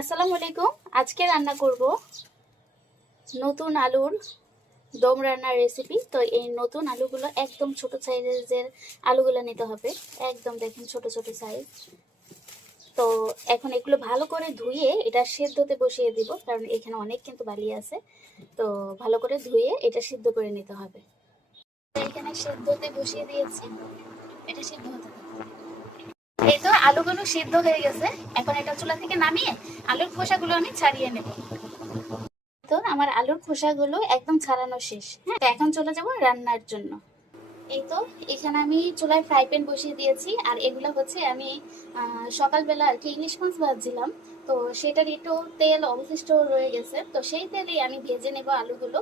আসসালামু আলাইকুম। আজকে রান্না করব নতুন আলুর দম রান্নার রেসিপি তো এই নতুন আলুগুলো একদম ছোট সাইজের আলুগুলো নিতে হবে। একদম দেখেন ছোট ছোট সাইজ তো এখন এগুলো ভালো করে ধুয়ে এটা সেদ্ধতে বসিয়ে দিব, কারণ এখানে অনেক কিন্তু বালি আছে। তো ভালো করে ধুয়ে এটা সিদ্ধ করে নিতে হবে। এখানে সেদ্ধতে বসিয়ে দিয়েছি। এটা সিদ্ধ হতে এই তো আলুগুলো সিদ্ধ হয়ে গেছে। এখন এটা চুলা থেকে নামিয়ে আলুর খোসাগুলো আমি ছাড়িয়ে নেব। তো আমার আলুর খোসাগুলো একদম ছাড়ানো শেষ। হ্যাঁ এখন চলে যাব রান্নার জন্য। এই তো, এখানে আমি চুলায় ফ্রাই প্যান বসিয়ে দিয়েছি। আর এগুলো হচ্ছে আমি সকালবেলা আর কি ইলিশ মাছ ভাজছিলাম। তো সেটার একটু তেল অবশিষ্ট রয়ে গেছে। তো সেই তেলেই আমি ভেজে নেব আলুগুলো।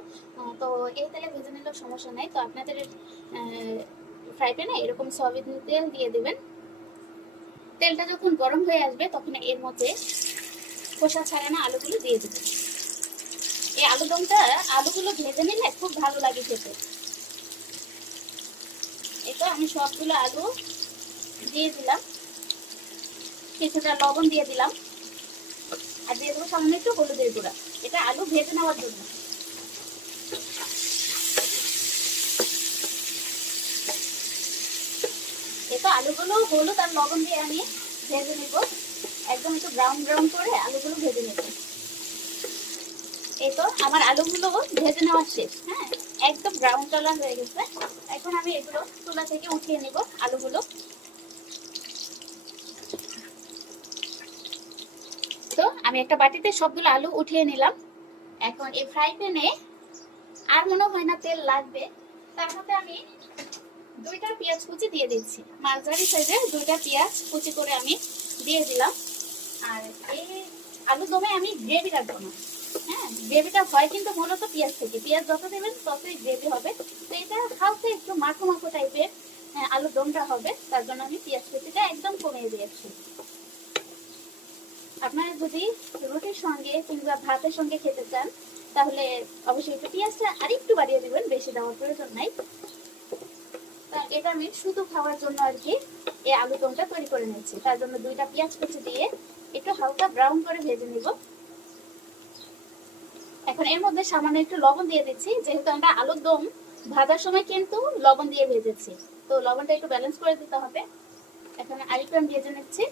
তো এই তেলে ভেজে নিলেও সমস্যা নাই। তো আপনাদের ফ্রাই প্যানে এরকম সয়াবিন তেল দিয়ে দিবেন। তেলটা যখন গরম হয়ে আসবে, তখন এর মধ্যে খোসা ছাড়ানো আলুগুলো দিয়ে দেবে। এই আলু দমটা আলুগুলো ভেজে নিলে খুব ভালো লাগে খেতে। তো আমি সবগুলো আলু দিয়ে দিলাম। কিছুটা লবণ দিয়ে দিলাম। আর দিয়ে দেবো সামান্য একটু হলুদের গুঁড়া। এটা আলু ভেজে নেওয়ার জন্য এই তো আলুগুলো হলুদ আর লবণ দিয়ে আমি ভেজে নেব। একদম একটু ব্রাউন ব্রাউন করে আলুগুলো ভেজে নেব। এই তো আমার আলুগুলো ভেজে নেওয়া শেষ হ্যাঁ? একদম ব্রাউন কালার হয়ে গেছে। এখন আমি এগুলো চুলা থেকে উঠিয়ে নেব আলুগুলো। তো আমি একটা বাটিতে সবগুলো আলু উঠিয়ে নিলাম। এখন এই ফ্রাই প্যানে আর মনে হয় না তেল লাগবে। তার মধ্যে আমি দুইটা পেঁয়াজ কুচি দিয়ে দিচ্ছি। মাঝারি সাইজের দুইটা পেঁয়াজ কুচি করে আমি দিয়ে দিলাম। আর এই আলু দমে আমি গ্রেভি রাখব না। হ্যাঁ গ্রেভিটা হয় কিন্তু মূলত পেঁয়াজ থেকে। পেঁয়াজ যত দেবেন ততই গ্রেভি হবে। তো এটা হালকা একটু মাখো মাখো টাইপের আলু দমটা হবে। তার জন্য আমি পেঁয়াজ কুচিটা একদম কমিয়ে দিয়েছি। আপনারা যদি রুটির সঙ্গে কিংবা ভাতের সঙ্গে খেতে চান, তাহলে অবশ্যই একটু পেঁয়াজটা আর একটু বাড়িয়ে দিবেন। বেশি দেওয়ার প্রয়োজন নাই। এটা আমি শুধু খাওয়ার জন্য আর কি এই আলু দমটা তৈরি করে নিচ্ছি তার জন্য দুইটা পেঁয়াজ কুচি দিয়ে একটু হালকা ব্রাউন করে ভেজে নিব। এখন এর মধ্যে সামান্য একটু লবণ দিয়ে দিচ্ছি। যেহেতু আমরা আলুর দম ভাজার সময় কিন্তু লবণ দিয়ে ভেজেছি। তো লবণটা একটু ব্যালেন্স করে দিতে হবে। এখন আরেকটু আমি ভেজে নিচ্ছি।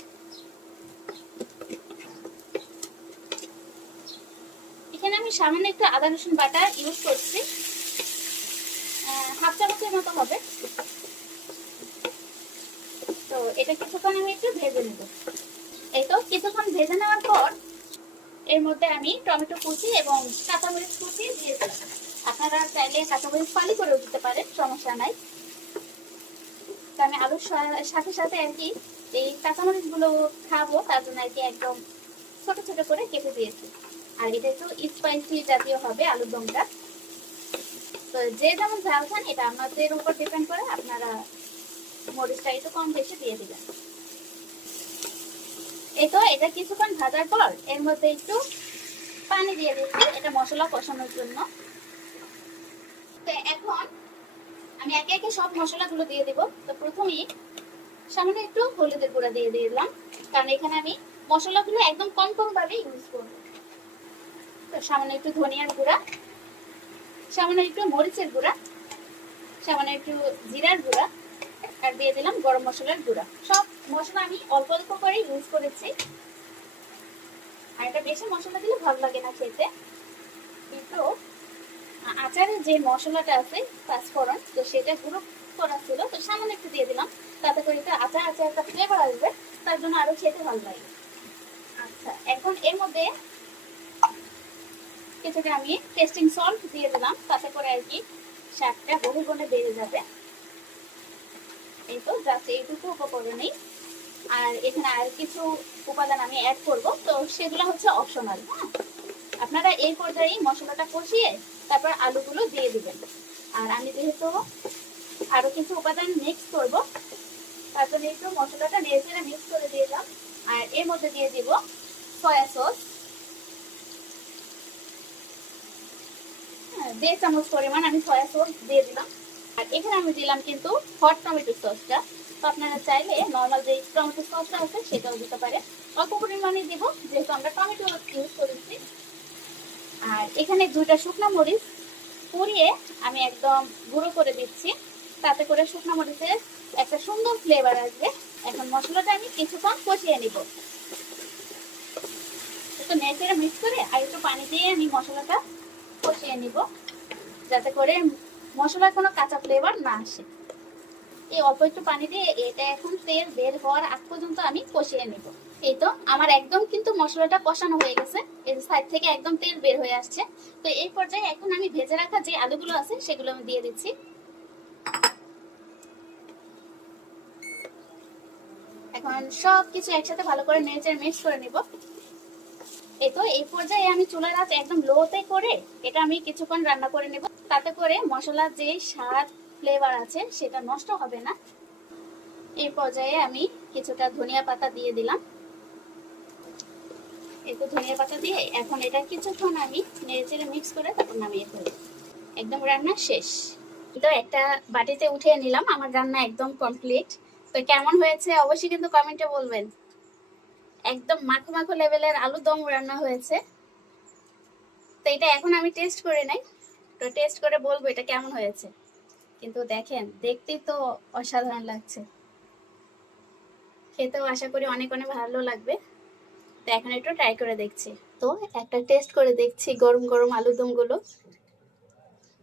এখানে আমি সামান্য একটু আদা রসুন বাটা ইউজ করছি। হাফ চামচের মতো হবে। এটা কিছুক্ষণ আমি একটু ভেজে নেব। এই তো, কিছুক্ষণ ভেজে নেওয়ার পর এর মধ্যে আমি টমেটো কুচি এবং কাঁচামরিচ কুচি দিয়ে দিলাম। আপনারা চাইলে কাঁচামরিচ ফালি করেও দিতে পারেন, সমস্যা নাই। তো আমি আলুর সাথে সাথে আর কি এই কাঁচামরিচগুলো খাব, তার জন্য আর কি একদম ছোট ছোট করে কেটে দিয়েছি। আর এটা একটু স্পাইসি জাতীয় হবে আলুর দমটা। তো যে যেমন ঝাল খান, এটা আপনাদের উপর ডিপেন্ড করে, আপনারা মরিচটা একটু কম বেশি দিয়ে দিবেন এই তো, এটা কিছুক্ষণ ভাজার পর এর মধ্যে একটু পানি দিয়ে দিচ্ছি, এটা মশলা কষানোর জন্য। এখন আমি একে একে সব মশলাগুলো দিয়ে দিব। তো প্রথমেই সামান্য একটু হলুদের গুঁড়া দিয়ে দিলাম, কারণ এখানে আমি মশলাগুলো একদম কম কম ভাবে ইউজ করব। তো সামান্য একটু ধনিয়ার গুঁড়া, সামান্য একটু মরিচের গুঁড়া, সামান্য একটু জিরার গুঁড়া আর দিয়ে দিলাম গরম মশলার গুঁড়া। সব মশলা আমি অল্প অল্প করে ইউজ করেছি। আর এটা বেশি মশলা দিলে ভালো লাগে না খেতে। কিন্তু আ- আচারের যে মশলাটা আছে পাঁচফোড়ন তো সেটা গুঁড়ো করা ছিল, তো সামান্য একটু দিয়ে দিলাম। তাতে করে একটু আচার আচার একটা ফ্লেভার আসবে, তার জন্য আরও খেতে ভালো লাগে। আচ্ছা এখন এর মধ্যে কিছুটা আমি টেস্টিং সল্ট দিয়ে দিলাম, তাতে করে আর কি স্বাদটা বহু গুণে বেড়ে যাবে। এই তো জাস্ট এইটুকু উপকরণেই আর এখানে আর কিছু উপাদান আমি অ্যাড করব তো সেগুলো হচ্ছে অপশনাল হ্যাঁ? আপনারা এই পর্যায়ে মশলাটা কষিয়ে তারপর আলুগুলো দিয়ে দিবেন। আর আমি যেহেতু আরও কিছু উপাদান মিক্স করব তার জন্য একটু মশলাটা নেড়ে মিক্স করে দিলাম। আর এর মধ্যে দিয়ে দিব সয়া সস হ্যাঁ, দেড় চামচ পরিমাণ আমি সয়া সস দিয়ে দিলাম। আর এখানে আমি দিলাম কিন্তু হট টমেটো সসটা তো আপনারা চাইলে নর্মাল যে টমেটো সসটা আছে, সেটাও দিতে পারেন। অল্প পরিমাণে দিব, যেহেতু আমরা টমেটো ইউজ করেছি। আর এখানে দুইটা শুকনো মরিচ পুড়িয়ে আমি একদম গুঁড়ো করে দিচ্ছি। তাতে করে শুকনো মরিচের একটা সুন্দর ফ্লেভার আসবে। এখন মশলাটা আমি কিছুক্ষণ কষিয়ে নিব। একটু নেচেরে মিক্স করে আর একটু পানি দিয়ে আমি মশলাটা কষিয়ে নিব। যাতে করে মশলার কোনো কাঁচা ফ্লেভার না আসে। এই অল্প একটু পানি দিয়ে এটা এখন তেল বের হওয়ার আগ পর্যন্ত আমি কষিয়ে নিব। এই তো, আমার একদম কিন্তু মশলাটা কষানো হয়ে গেছে। এই সাইড থেকে একদম তেল বের হয়ে আসছে। তো এই পর্যায়ে এখন আমি ভেজে রাখা যে আলুগুলো আছে, সেগুলো আমি দিয়ে দিচ্ছি। এখন সব কিছু একসাথে ভালো করে নেড়ে মিক্স করে নিব। এই তো, এই পর্যায়ে আমি চুলার আঁচ একদম লোতে করে এটা আমি কিছুক্ষণ রান্না করে নেব। তাতে করে মশলার যে স্বাদ ফ্লেভার আছে, সেটা নষ্ট হবে না। এই পর্যায়ে আমি কিছুটা ধনিয়া পাতা দিয়ে দিলাম। একটু ধনিয়া পাতা দিয়ে এখন এটা কিছুক্ষণ আমি নেড়ে চেড়ে মিক্স করে তারপর নামিয়ে ফেলি একদম রান্না শেষ। তো একটা বাটিতে উঠিয়ে নিলাম, আমার রান্না একদম কমপ্লিট তো কেমন হয়েছে অবশ্যই কিন্তু কমেন্টে বলবেন। একদম মাখো মাখো লেভেলের আলু দম রান্না হয়েছে। তো এটা এখন আমি টেস্ট করে নাই। তো টেস্ট করে বলব এটা কেমন হয়েছে। কিন্তু দেখেন, দেখতেই তো অসাধারণ লাগছে। খেতেও আশা করি অনেক অনেক ভালো লাগবে। তো এখন একটু ট্রাই করে দেখছি। তো একটা টেস্ট করে দেখছি গরম গরম আলু দমগুলো।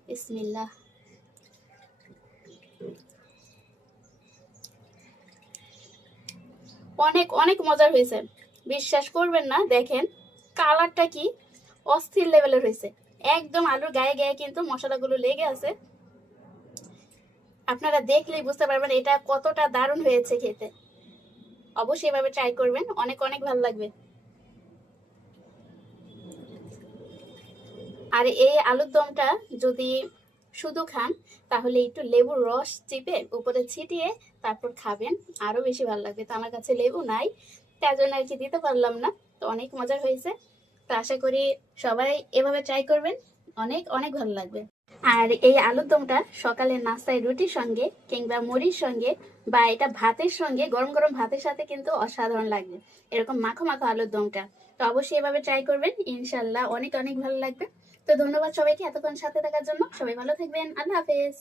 বিসমিল্লাহ। অনেক অনেক মজার হয়েছে। বিশ্বাস করবেন না, দেখেন কালারটা কি? অস্থির লেভেলের হয়েছে। একদম আলুর গায়ে গায়ে কিন্তু মশলাগুলো লেগে আছে। আপনারা দেখলেই বুঝতে পারবেন এটা কতটা দারুণ হয়েছে খেতে। অবশ্যই এভাবে ট্রাই করবেন, অনেক অনেক ভালো লাগবে। আর এই আলুর দমটা যদি শুধু খান, তাহলে একটু লেবুর রস চিপে উপরে ছিটিয়ে তারপর খাবেন আরও বেশি ভালো লাগবে। তো আমার কাছে লেবু নাই, তার জন্য আর কি দিতে পারলাম না। তো অনেক মজা হয়েছে। তো আশা করি সবাই এভাবে ট্রাই করবেন। অনেক অনেক ভালো লাগবে। আর এই আলুর দমটা সকালের নাস্তায় রুটির সঙ্গে কিংবা মুড়ির সঙ্গে বা এটা ভাতের সঙ্গে, গরম গরম ভাতের সাথে কিন্তু অসাধারণ লাগবে। এরকম মাখো মাখো আলুর দমটা। তো অবশ্যই এভাবে ট্রাই করবেন। ইনশাল্লাহ অনেক অনেক ভালো লাগবে। তো ধন্যবাদ সবাইকে এতক্ষণ সাথে থাকার জন্য। সবাই ভালো থাকবেন। আল্লাহ হাফেজ।